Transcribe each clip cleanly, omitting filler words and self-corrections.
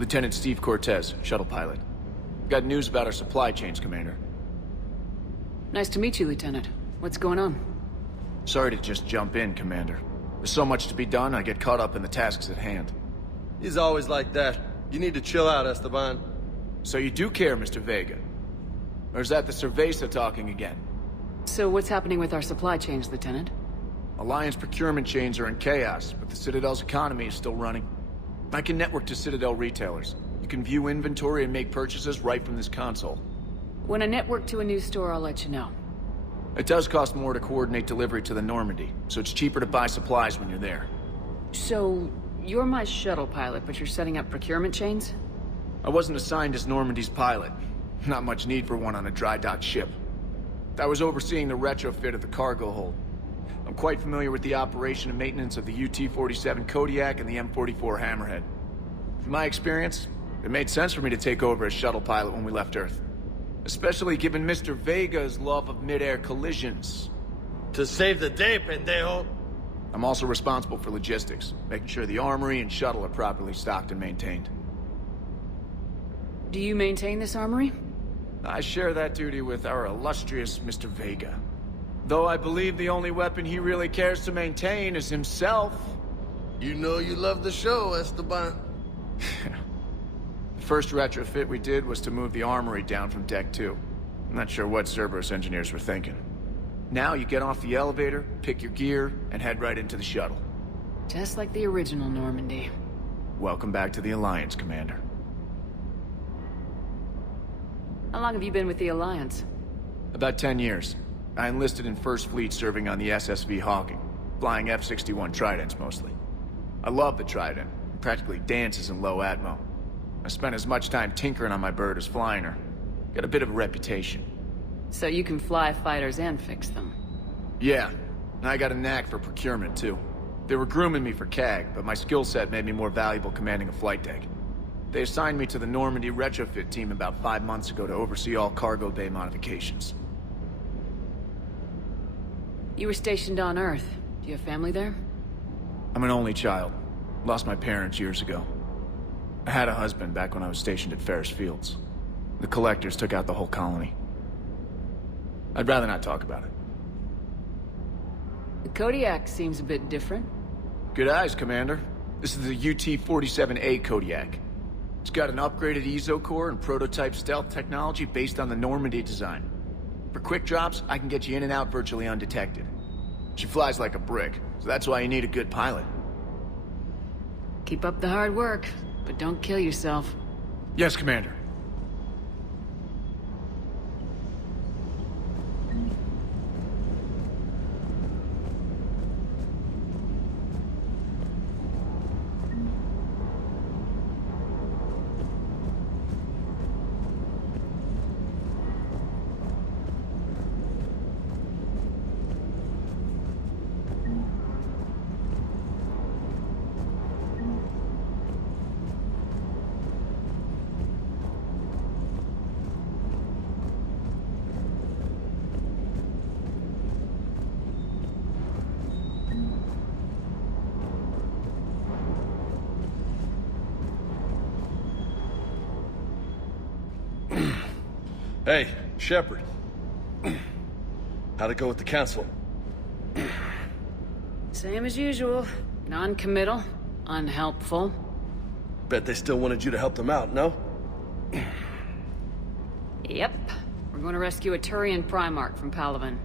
Lieutenant Steve Cortez, shuttle pilot. Got news about our supply chains, Commander. Nice to meet you, Lieutenant. What's going on? Sorry to just jump in, Commander. There's so much to be done, I get caught up in the tasks at hand. He's always like that. You need to chill out, Esteban. So you do care, Mr. Vega? Or is that the Cerveza talking again? So what's happening with our supply chains, Lieutenant? Alliance procurement chains are in chaos, but the Citadel's economy is still running. I can network to Citadel retailers. You can view inventory and make purchases right from this console. When I network to a new store, I'll let you know. It does cost more to coordinate delivery to the Normandy, so it's cheaper to buy supplies when you're there. So, you're my shuttle pilot, but you're setting up procurement chains? I wasn't assigned as Normandy's pilot. Not much need for one on a dry dock ship. I was overseeing the retrofit of the cargo hold. I'm quite familiar with the operation and maintenance of the UT-47 Kodiak and the M44 Hammerhead. From my experience, it made sense for me to take over as shuttle pilot when we left Earth. Especially given Mr. Vega's love of mid-air collisions. To save the day, pendejo. I'm also responsible for logistics, making sure the armory and shuttle are properly stocked and maintained. Do you maintain this armory? I share that duty with our illustrious Mr. Vega. Though I believe the only weapon he really cares to maintain is himself. You know you love the show, Esteban. The first retrofit we did was to move the armory down from Deck 2. I'm not sure what Cerberus engineers were thinking. Now you get off the elevator, pick your gear, and head right into the shuttle. Just like the original Normandy. Welcome back to the Alliance, Commander. How long have you been with the Alliance? About 10 years. I enlisted in First Fleet serving on the SSV Hawking, flying F-61 Tridents mostly. I love the Trident. It practically dances in low atmo. I spent as much time tinkering on my bird as flying her. Got a bit of a reputation. So you can fly fighters and fix them? Yeah, and I got a knack for procurement too. They were grooming me for CAG, but my skill set made me more valuable commanding a flight deck. They assigned me to the Normandy retrofit team about 5 months ago to oversee all cargo bay modifications. You were stationed on Earth. Do you have family there? I'm an only child. Lost my parents years ago. I had a husband back when I was stationed at Ferris Fields. The collectors took out the whole colony. I'd rather not talk about it. The Kodiak seems a bit different. Good eyes, Commander. This is the UT-47A Kodiak. It's got an upgraded EZO core and prototype stealth technology based on the Normandy design. For quick drops, I can get you in and out virtually undetected. She flies like a brick, so that's why you need a good pilot. Keep up the hard work, but don't kill yourself. Yes, Commander. Hey, Shepard. How'd it go with the council? Same as usual. Non-committal, unhelpful. Bet they still wanted you to help them out, no? Yep. We're going to rescue a Turian Primarch from Palaven.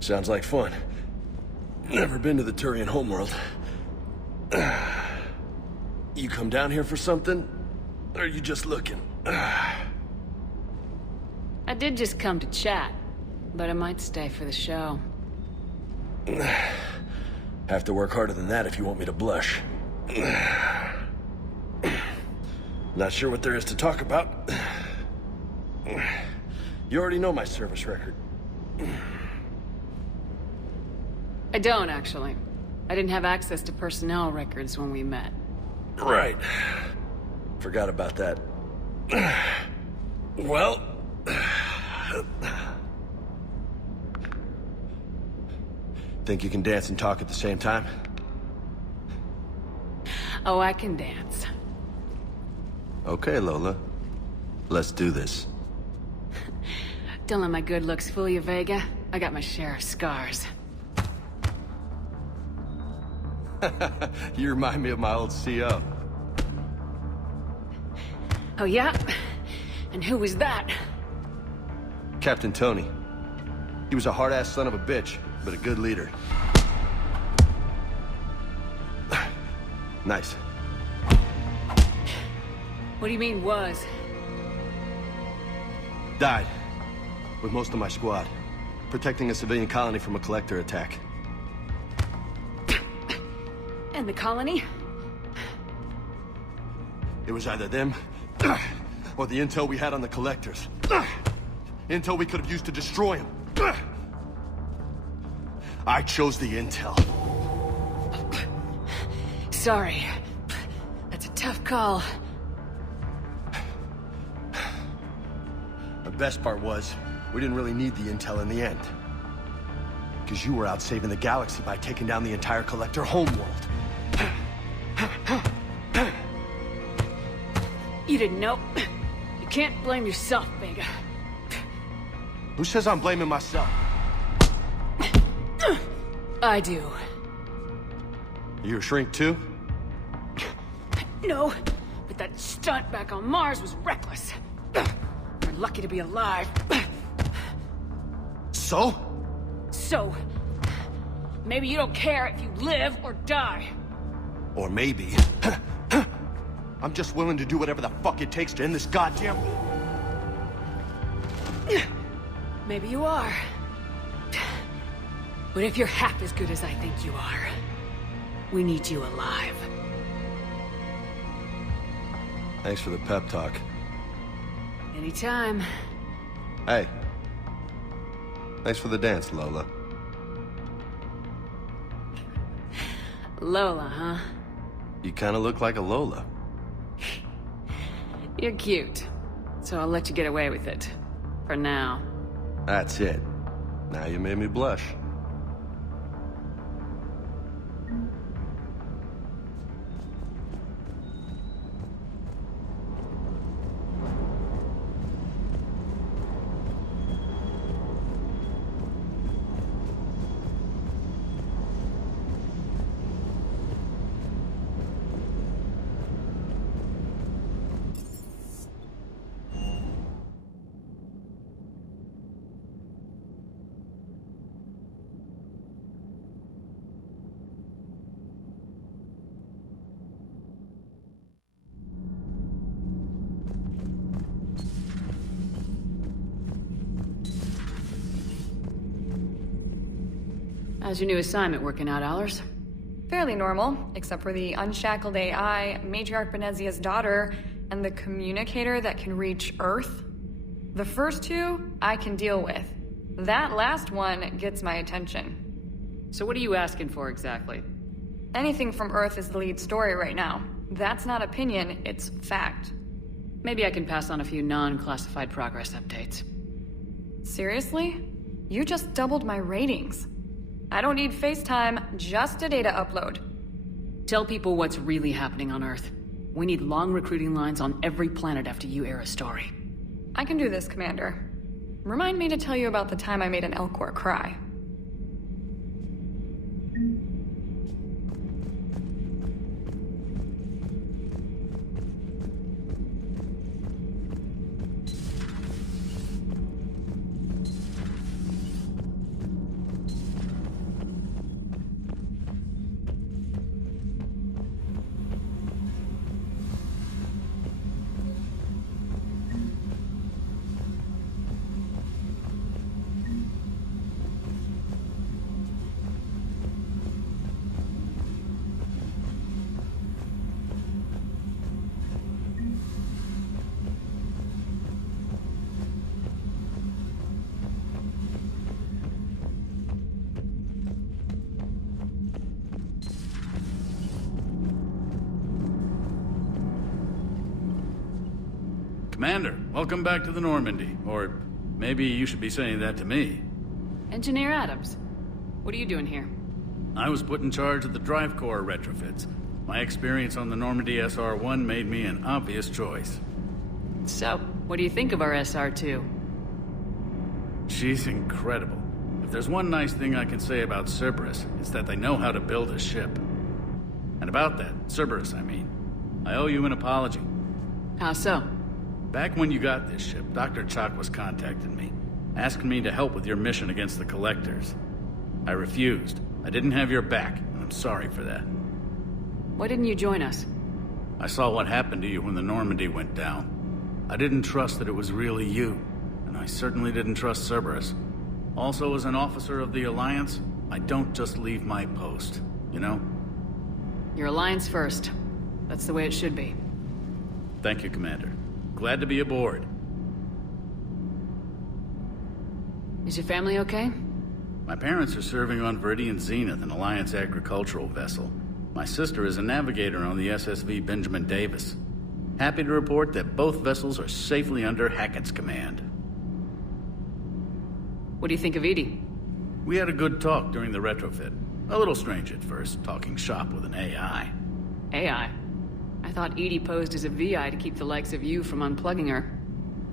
Sounds like fun. Never been to the Turian homeworld. You come down here for something? Or are you just looking? I did just come to chat, but I might stay for the show. Have to work harder than that if you want me to blush. Not sure what there is to talk about. You already know my service record. I don't, actually. I didn't have access to personnel records when we met. Right. Forgot about that. Well... Think you can dance and talk at the same time? Oh, I can dance. Okay, Lola. Let's do this. Don't let my good looks fool you, Vega. I got my share of scars. You remind me of my old CO. Oh, yeah? And who was that? Captain Tony. He was a hard-ass son of a bitch, but a good leader. Nice. What do you mean, was? Died. With most of my squad. Protecting a civilian colony from a collector attack. And the colony? It was either them, or the intel we had on the collectors. Intel we could have used to destroy them. I chose the intel. Sorry. That's a tough call. The best part was, we didn't really need the intel in the end. Because you were out saving the galaxy by taking down the entire collector homeworld. You didn't know. You can't blame yourself, Vega. Who says I'm blaming myself? I do. You a shrink too? No, but that stunt back on Mars was reckless. We're lucky to be alive. So? So, maybe you don't care if you live or die. Or maybe... I'm just willing to do whatever the fuck it takes to end this goddamn war. Maybe you are. But if you're half as good as I think you are, we need you alive. Thanks for the pep talk. Anytime. Hey. Thanks for the dance, Lola. Lola, huh? You kinda look like a Lola. You're cute. So I'll let you get away with it. For now. That's it. Now you made me blush. How's your new assignment working out, Allers? Fairly normal, except for the unshackled AI, Matriarch Benezia's daughter, and the communicator that can reach Earth. The first two, I can deal with. That last one gets my attention. So what are you asking for exactly? Anything from Earth is the lead story right now. That's not opinion, it's fact. Maybe I can pass on a few non-classified progress updates. Seriously? You just doubled my ratings. I don't need FaceTime, just a data upload. Tell people what's really happening on Earth. We need long recruiting lines on every planet after you air a story. I can do this, Commander. Remind me to tell you about the time I made an Elcor cry. Commander, welcome back to the Normandy. Or maybe you should be saying that to me. Engineer Adams, what are you doing here? I was put in charge of the drive core retrofits. My experience on the Normandy SR-1 made me an obvious choice. So, what do you think of our SR-2? She's incredible. If there's one nice thing I can say about Cerberus, it's that they know how to build a ship. And about that, Cerberus, I mean, I owe you an apology. How so? Back when you got this ship, Dr. Chalk was contacting me, asking me to help with your mission against the Collectors. I refused. I didn't have your back, and I'm sorry for that. Why didn't you join us? I saw what happened to you when the Normandy went down. I didn't trust that it was really you, and I certainly didn't trust Cerberus. Also, as an officer of the Alliance, I don't just leave my post, you know? Your Alliance first. That's the way it should be. Thank you, Commander. Glad to be aboard. Is your family okay? My parents are serving on Viridian Zenith, an Alliance agricultural vessel. My sister is a navigator on the SSV Benjamin Davis. Happy to report that both vessels are safely under Hackett's command. What do you think of Edie? We had a good talk during the retrofit. A little strange at first, talking shop with an AI. AI? I thought Edie posed as a VI to keep the likes of you from unplugging her.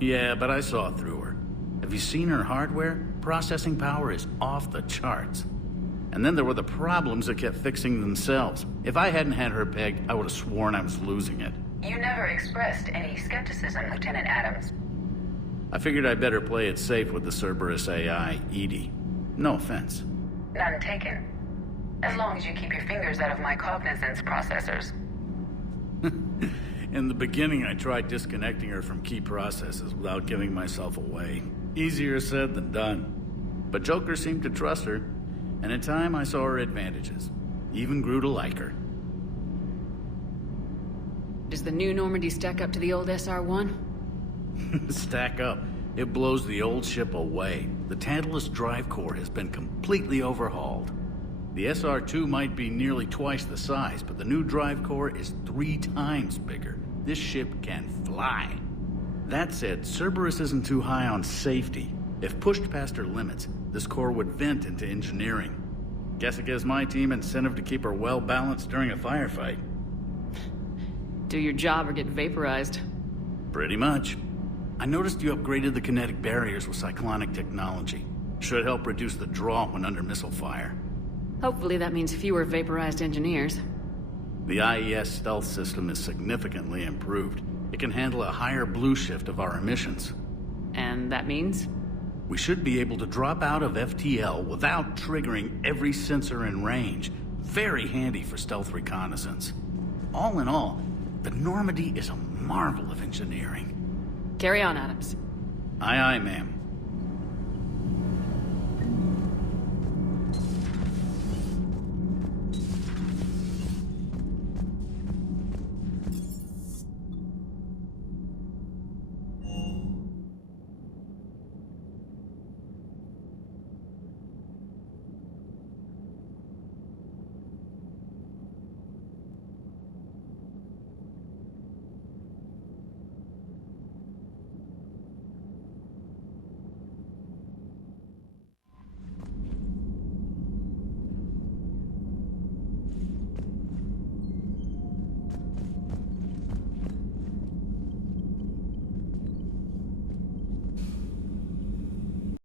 Yeah, but I saw through her. Have you seen her hardware? Processing power is off the charts. And then there were the problems that kept fixing themselves. If I hadn't had her pegged, I would have sworn I was losing it. You never expressed any skepticism, Lieutenant Adams. I figured I'd better play it safe with the Cerberus AI, Edie. No offense. None taken. As long as you keep your fingers out of my cognizance processors. In the beginning, I tried disconnecting her from key processes without giving myself away. Easier said than done. But Joker seemed to trust her, and in time I saw her advantages. Even grew to like her. Does the new Normandy stack up to the old SR-1? Stack up. It blows the old ship away. The Tantalus drive core has been completely overhauled. The SR-2 might be nearly twice the size, but the new drive core is 3 times bigger. This ship can fly. That said, Cerberus isn't too high on safety. If pushed past her limits, this core would vent into engineering. Guess it gives my team incentive to keep her well-balanced during a firefight. Do your job or get vaporized. Pretty much. I noticed you upgraded the kinetic barriers with cyclonic technology. Should help reduce the draw when under missile fire. Hopefully that means fewer vaporized engineers. The IES stealth system is significantly improved. It can handle a higher blue shift of our emissions. And that means? We should be able to drop out of FTL without triggering every sensor in range. Very handy for stealth reconnaissance. All in all, the Normandy is a marvel of engineering. Carry on, Adams. Aye, aye, ma'am.